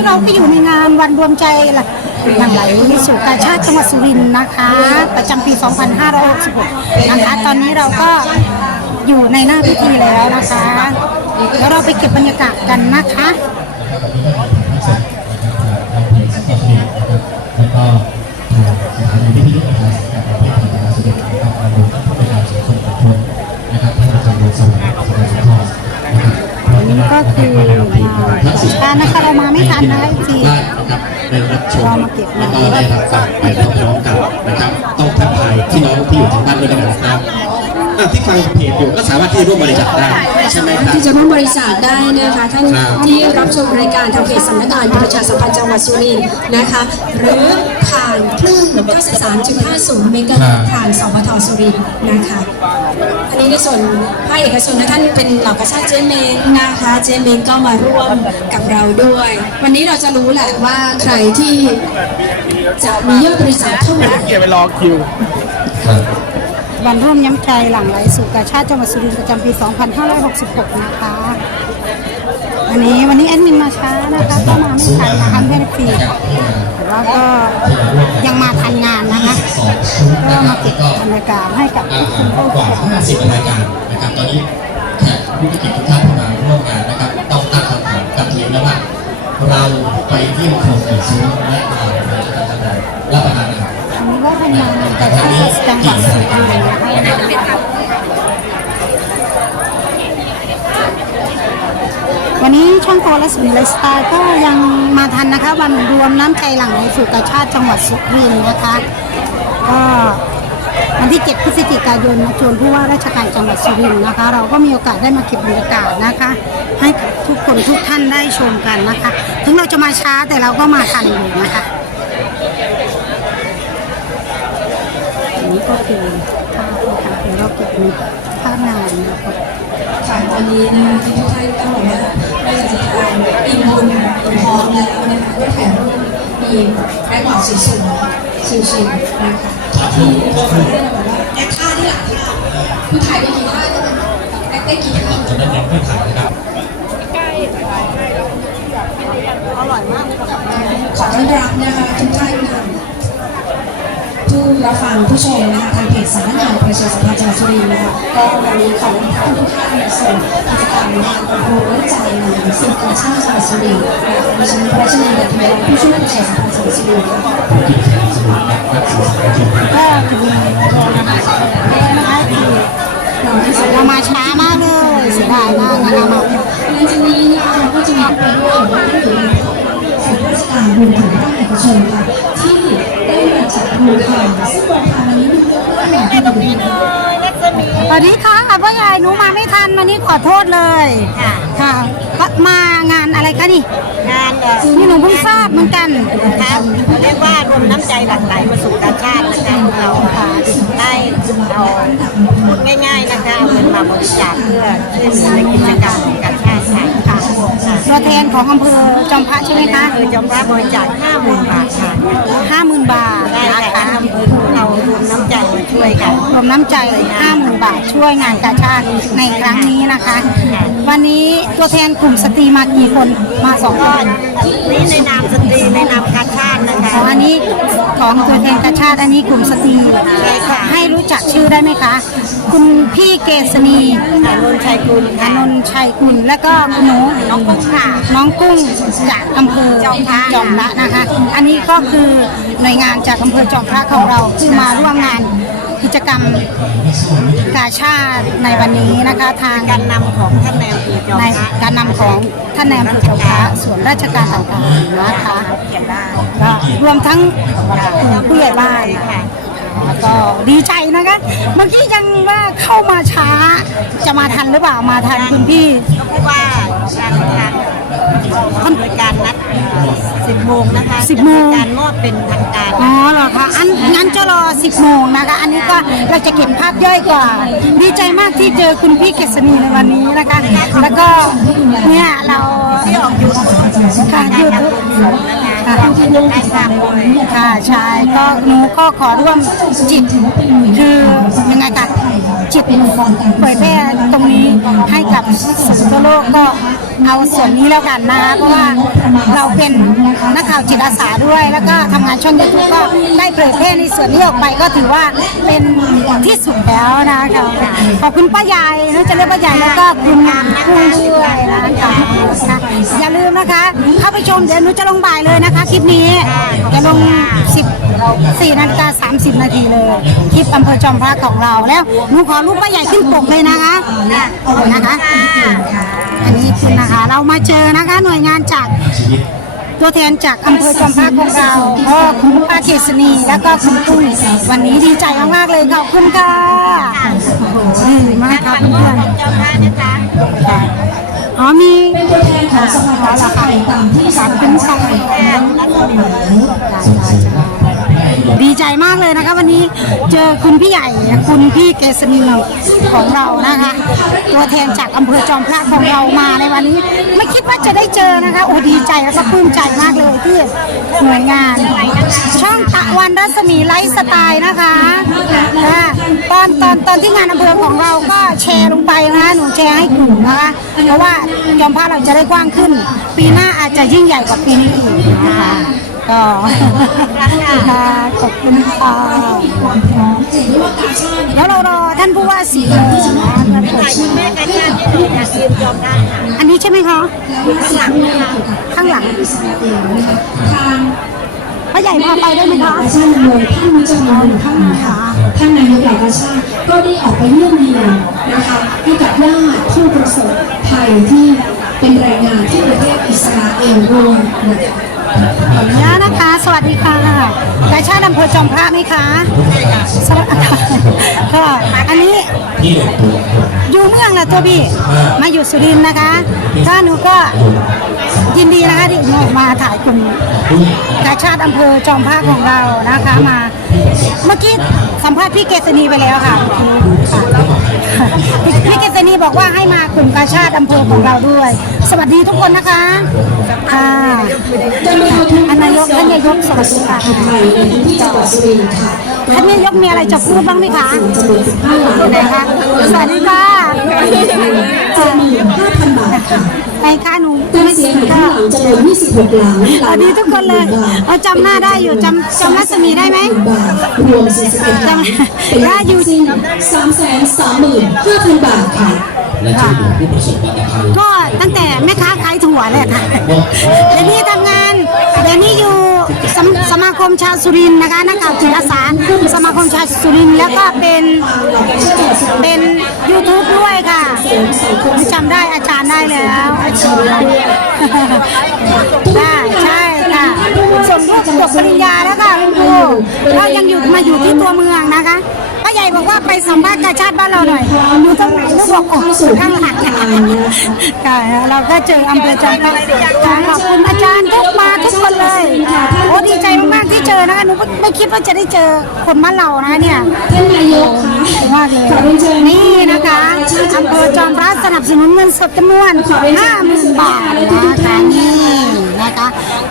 นี้เราก็อยู่ในงานวันรวมใจหลังไหลสู่กาชาติจังหวัดสุรินทร์นะคะ ประจำปี 2566 นะคะ ตอนนี้เราก็อยู่ในหน้าพิธีแล้วนะคะแล้วเราไปเก็บบรรยากาศกันนะคะแล้วก็ทางสถานีวิทยุกระจายเสียงประเภทของการแสดงนะครับระบบประชาชนทุกคนนะครับท่านอาจารย์โดยสวัสดิ์สวัสดิ์สุนทรนะครับอันนี้ก็คืองานช้านะคะเรามาไม่ทันนะจี ได้นะครับได้รับชมแล้วก็ได้รับฟังไปพร้อมๆ ฟังเพจอยู่ก็สามารถที่จะร่วมบริจาคได้ใช่ไหมครับ ที่จะร่วมบริจาคได้นะคะท่านครับที่รับชมรายการทางเพจสำนักงานประชาสัมพันธ์จังหวัดสุรินทร์นะคะหรือผ่านคลื่น93.50เมกะเฮิรตซ์ผ่านสพทสุรินทร์นะคะ อันนี้ในส่วนภาคเอกชนนะท่านเป็นเหล่ากระชาติเจเมงนะคะเจเมงก็มาร่วมกับเราด้วย วันนี้เราจะรู้แหละว่าใครที่จะมียอดบริจาคเท่าไหร่ เกียร์ไปรอคิว ครับ วันร่วมย้ำใจหลังไหลสู่กาชาติจังหวัดสุรินทร์ประจำปี 2566 นะคะอันนี้วันนี้แอดมินมาช้านะคะก็มาไม่ทันนะคะเพื่อนฟรีแต่ว่าก็ยังมาทันงานนะคะสองชุดก็นะครัมาบเก็แล้บวก็บรรยากาศให้กับอาผู้หารผู้กว่า50รายการนะครับตอนนี้แขกผู้มีเกียรติทุกท่านที่มาร่วมงานนะครับต้องตั้งคำถามกับทีมแล้วว่าเราไปเที่ยวชมกี่ชิ้นและเราจะรับประทานอาหารอันนี้ก็เป็นงาน กาชาติจังหวัดสุรินทร์นะคะวันนี้ช่องโตและสุนไลฟ์สไตล์ก็ยังมาทันนะคะ วันรวมน้ำใจหลังไหลสู่กาชาติจังหวัดสุรินทร์นะคะ ก็วันที่ 7 พฤศจิกายนมาชวนผู้ว่าราชการจังหวัดสุรินทร์นะคะ เราก็มีโอกาสได้มาเก็บบรรยากาศนะคะ ให้ทุกคนทุกท่านได้ชมกันนะคะ ถึงเราจะมาช้าแต่เราก็มาทันอยู่นะคะ นี้ก็คือภาพนะคะเดี๋ยวเราเก็บภาพงานนะคะค่ะวันนี้นะคะที่ทุกท่านก็บอกว่าเราอยากจะทานอิ่มบุญอิ่มท้องแล้วนะคะก็ถ่ายรูปมีแบ็คบอร์ดสวยๆชิวๆนะคะถ่ายรูปถ่ายรูปได้แบบว่าแอคท่าที่หลังท่าคือถ่ายได้กี่ท่าได้ไหมแอคได้กี่ท่าจะได้ยังไม่ถ่ายนะครับอร่อยมากขอต้อนรับนะคะทุกท่านค่ะ รับฟังผู้ชมนะคะทางเพจสำนักงานประชาสัมพันธ์จังหวัดสุรินทร์นะคะก็วันนี้ขอรับท่านทุกท่านในส่วนกิจกรรมงานประโคมไว้ใจในสิ่งการชาติจังหวัดสุรินทร์ดิฉันพระชนีเดชทองผู้ช่วยประชาสัมพันธ์จังหวัดสุรินทร์ค่ะกิจกรรมสนุกนะครับสื่อสารชมกันก็ถึงนะคะคือเราที่สำเรามาช้ามากเลยเสียดายมากนะคะมาหลังจากนี้นะคะเราก็จะมีไปด้วยว่าที่อยู่ในส่วนราชการรวมถึงภาคเอกชนค่ะที่ ซึ่งโครงการนี้มีเยอะมากค่ะอยู่ในสวัสดีค่ะพ่อใหญ่หนูมาไม่ทันวันนี้ขอโทษเลย ค่ะค่ะมางานอะไรคะนี่งานเอ่อนี่หนูเพิ่งทราบเหมือนกันนะคะเรียกว่ารวมน้ำใจหลั่งไหลมาสู่กาชาตินะคะเราได้เอาพูดง่าย ๆนะคะเอาเงินมาบริจาคเพื่อช่วยเหลือในกิจกรรมของกาชาติค่ะค่ะ ตัวแทนของอำเภอจอมพระใช่ไหมคะคือจอมพระบริจาค50,000บาทค่ะห้าหมื่นบาทได้นะค่ะคะอำเภอของเรารวมน้ำใจมาช่วยกันรวมน้ำใจห้าหมื่นบาท ช่วยงานกาชาติในครั้งนี้นะคะ วันนี้ตัวแทนกลุ่มสตรีมากี่คนมาสองคก็นนี่ในนามสตรีในนามกาชาตินะคะอ๋ออันนี้ของตัวแทนกาชาติอันนี้กลุ่มสตรีใช่ค่ะให้รู้จักชื่อได้ไหมคะ คุณพี่เกษณีอานนท์ชัยกุลอค่ะนนท์ชัยกุลและก็คุณหนูน้องกุ้งค่ะน้องกุ้งจากอำเภอจอมพระจอมพระนะคะ อันนี้ก็คือหน่วยงานจากอำเภอจอมพระของเราที่มาร่วมงาน กิจกรรมกาชาติในวันนี้นะคะ ทางการนำของท่านแนวปีจอมในการนำของท่านนายอำเภอจอมพระส่วนราชการต่างๆนะคะเขียนได้ก็รวมทั้งผู้ใหญ่บ้าน ค่ะก็ดีใจนะคะ เมื่อกี้ยังว่าเข้ามาช้า จะมาทันหรือเปล่า มาทันคุณพี่ก็เพราะว่าการทางท่านโดยการนัด10โมงนะคะ10โมง จะการมอบเป็นทางการอ๋อเหรอคะอันงั้นจะรอ 10 โมงนะคะ อันนี้ก็เราจะเก็บภาพย่อยกว่า ดีใจมากที่เจอคุณพี่เกษณีในวันนี้นะคะ แล้วก็เนี่ยเราที่ออกยูทูบค่ะยูทูบ นะคะ ค่ะค่ะใช่ก็หนูก็ขอร่วมจิตคือยังไงกันจิตเผยแพร่ตรงนี้ให้กับสื่อทั่วโลกก็ เอาส่วนนี้แล้วกันนะคะเพราะว่าเราเป็นนักข่าวจิตอาสาด้วย แล้วก็ทำงานช่องยูทูบก็ได้เผยแพร่ในส่วนนี้ออกไปก็ถือว่าเป็นที่สุดแล้วนะคะขอบคุณป้าใหญ่นะจะเรียกป้าใหญ่แล้วก็คุณงานคู่ด้วยนะคะอย่าลืมนะคะ เข้าไปชมเดี๋ยวหนูจะลงบ่ายเลยนะคะ คลิปนี้จะลง 14นาฬิกา30 นาทีเลย คลิปอำเภอจอมพระของเราแล้วหนูขอรูปป้าใหญ่ขึ้นปกเลยนะคะนะคะ อันนี้คือนะคะ เรามาเจอนะคะหน่วยงานจากชีวิตตัวแทนจากอำเภอจอมพระของเราก็คุณป้าเกษณีแล้วก็คุณตุ้ยวันนี้ดีใจมากๆเลยขอบคุณค่ะโอ้โหดีมากครับเพื่อนเจ้าพระนะคะๆอ๋อมีเป็นตัวแทนของสภากาชาติไทยตามที่สารเป็นสังกัดและกฎหมายส่ง ดีใจมากเลยนะคะ วันนี้เจอคุณพี่ใหญ่คุณพี่เกษณีของเรานะคะ ตัวแทนจากอำเภอจอมพระของเรามาในวันนี้ ไม่คิดว่าจะได้เจอนะคะ โอ้ดีใจแล้วก็ปลื้มใจมากเลยที่หน่วยงาน ช่องตะวันรัศมีไลฟ์สไตล์นะคะตอนตอนตอนที่งานอำเภอของเราก็แชร์ลงไปนะคะหนูแชร์ให้กลุ่มนะคะเพราะว่าจอมพระเราจะได้กว้างขึ้น ปีหน้าอาจจะยิ่งใหญ่กว่าปีนี้อีกนะคะ ก็ค่ะขอบคุณค่ะแล้วเรารอท่านผู้ว่าสีโมงนะถ่ายคุณแม่กันญาติที่หนูอยากยืมยอมได้ค่ะอันนี้ใช่ไหมคะข้างหลังนะคะข้างหลังทางพ่อใหญ่พาไปได้ไหมคะอาชาติเลยท่านจำนวนหนึ่งท่านค่ะท่านนายกเหล่ากาชาติก็ได้ออกไปเยี่ยมเยียนนะคะให้กับญาติผู้ประสบภัยที่เป็นแรงงานที่ประเทศอิสราเอลด้วยนะคะ ขออนุญาตนะคะ สวัสดีค่ะกาชาติอำเภอจอมพระไหมคะสวัสดีค่ะค่ะอันนี้อยู่เมืองละตัวพี่ มาอยู่สุรินทร์นะคะถ้าหนูก็ยินดีนะคะที่หนูมาถ่ายกลุ่มกาชาติอำเภอจอมพระของเรานะคะมา เมื่อกี้สัมภาษณ์พี่เกษณีไปแล้วค่ะ พี่พี่เกษณีบอกว่าให้มากลุ่มกาชาติอำเภอของเราด้วย สวัสดีทุกคนนะคะค่ะได้มาดูท่านนายกท่านนายกสวัสดีค่ะไทยในพื้นที่จังหวัดสุรินทร์ค่ะท่านนายกมีอะไรจะพูดบ้างไหมคะจำนวน15หลังไหนคะสวัสดีค่ะเจ็ดหมื่นห้าพันบาทค่ะ ไปค่ะหนูการเสียหายข้างหลังจำนวน26หลังสวัสดีทุกคนเลยเอาจำหน้าได้อยู่จำจำรัศมีได้ไหมบาทรวม41หลังเป็นได้อยู่สิ้น335,000 บาทค่ะ และช่วยเหลือผู้ประสบปัญหาภัยก็ตั้งแต่แม่ค้าขายถั่วเลยค่ะเดี๋ยวนี้ทำงานเดี๋ยวนี้อยู่สมสมาคมชาวสุรินทร์นะคะนักข่าวจิตอาสาสมาคมชาวสุรินทร์แล้วก็เป็นเป็น YouTube ด้วยค่ะจำได้อาจารย์ได้แล้ว อาชีพได้ใช่ค่ะส่วนลูกจบปริญญาแล้วค่ะคุณครูก็ยังอยู่มาอยู่ที่ตัวเมืองนะคะป้าใหญ่บอกว่าไปสัมภาษณ์กาชาติบ้านเราหน่อยอยู่ตรงไหนลูกบอกโอ้ข้างหลังค่ะเราก็เจออำเภอจอมพระค่ะขอบคุณอาจารย์ทุกมาทุกคนเลยโอ้ดีใจมากๆ ที่เจอนะคะหนูไม่คิดว่าจะได้เจอคนบ้านเรานะเนี่ยท่านนายกค่ะดีใจมากเลยขอเรียนเชิญนี่นะคะอำเภอจอมพระสนับสนุนเงินสดจำนวน50,000บาทนะคะนี่ นะคะ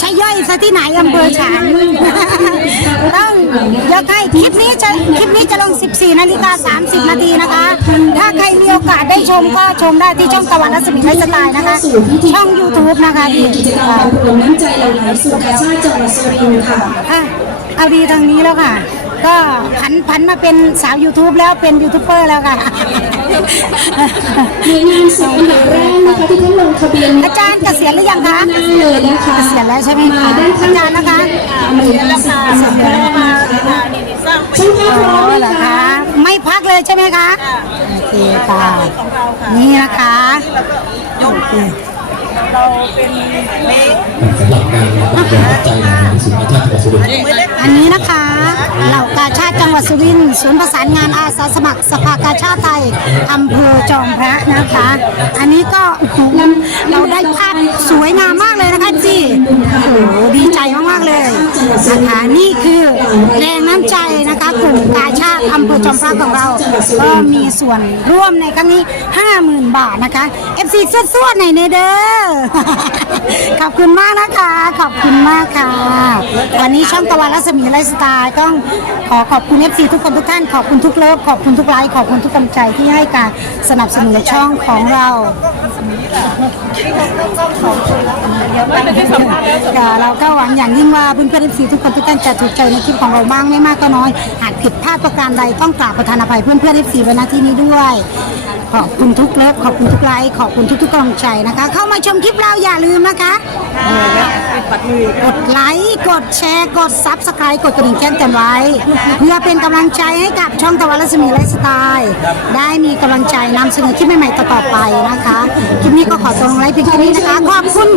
ใช้ย่อยซะที่ไหนอำเภอฉางต้องยกให้คลิปนี้จะคลิปนี้จะลง 14นาฬิกา30 นาทีนะคะ ถ้าใครมีโอกาสได้ชมก็ชมได้ที่ช่องตะวันรัศมีไลฟ์สไตล์นะคะ ช่อง YouTube นะคะที่กิจกรรมรวมน้ำใจหลั่งไหลสู่กาชาติจังหวัดสุรินทร์ค่ะอะเอาดีทางนี้แล้วค่ะก็ผันผันมาเป็นสาว YouTube แล้วเป็นยูทูบเบอร์แล้วค่ะหน่วยงานสองอันดับแรกนะคะที่ท่านลงทะเบียนอาจารย์เก ษียณหรือยังคะได้เลยนะคะเกษียณแล้วใช่ไหมคะมาได้ทั้งอาจารย์นะคะหน่วยงานสองอันดับแรกนะคะช่างภาพพร้อมอ๋อไหมเหรอคะคะไม่พักเลยใช่ไหมคะโอเคค่ะนี่นะคะโอเคสำหรับงานเราเป็นกำลังใจในสุขภาพจังหวัดสุรินทร์อันนี้นะคะเหล่ากาช สุวินศูนย์ประสานงานอาสาสมัครสภากาชาติไทยอำเภอจอมพระนะคะ อันนี้ก็เราได้ภาพสวยงามมากเลยนะคะจีโอ้โหดีใจมากๆเลยนะคะนี่คือแรงน้ำใจนะคะกลุ่มกาชาติอำเภอจอมพระของเรา ก็มีส่วนร่วมในครั้งนี้ 50,000 บาทนะคะ FC สวดๆในอยเด้อขอบคุณมากนะคะ ขอบคุณมากค่ะ วันนี้ช่องตะวันรัศมีไลฟ์สไตล์ต้องขอขอบคุณ FC ทุกคนทุกท่านขอบคุณทุกเลิฟขอบคุณทุกไลค์ขอบคุณทุกกำลังใจที่ให้การสนับสนุนช่องของเราค่ะเราก็หวังอย่างยิ่งว่าเพื่อนๆ FC ทุกคนทุกท่านจะถูกใจในคลิปของเราบ้างไม่มากก็น้อย หากผิดพลาดประการใดต้องกราบประทานอภัยเพื่อนๆ FC ไว้ณที่นี้ด้วย ขอบคุณทุกเลิฟขอบคุณทุกไลค์ขอบคุณทุกๆกำลังใจนะคะ เข้ามาชมคลิปเราอย่าลืมนะคะกดไลค์กดแชร์กดซับสไครต์กดกระดิ่งแจ้งเตือนไว้ เพื่อเป็นกำลังใจให้กับช่องตะวันรัศมีไลฟ์สไตล์ได้มีกำลังใจนำเสนอคลิปใหม่ๆต่อไปนะคะคลิปนี้ก็ขอตัวลงไลฟ์เพียงแค่นี้นะคะขอบคุณ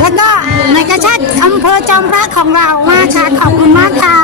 แล้วก็ในกระชาติอำเภอจอมพระของเรามากค่ะขอบคุณมากค่ะ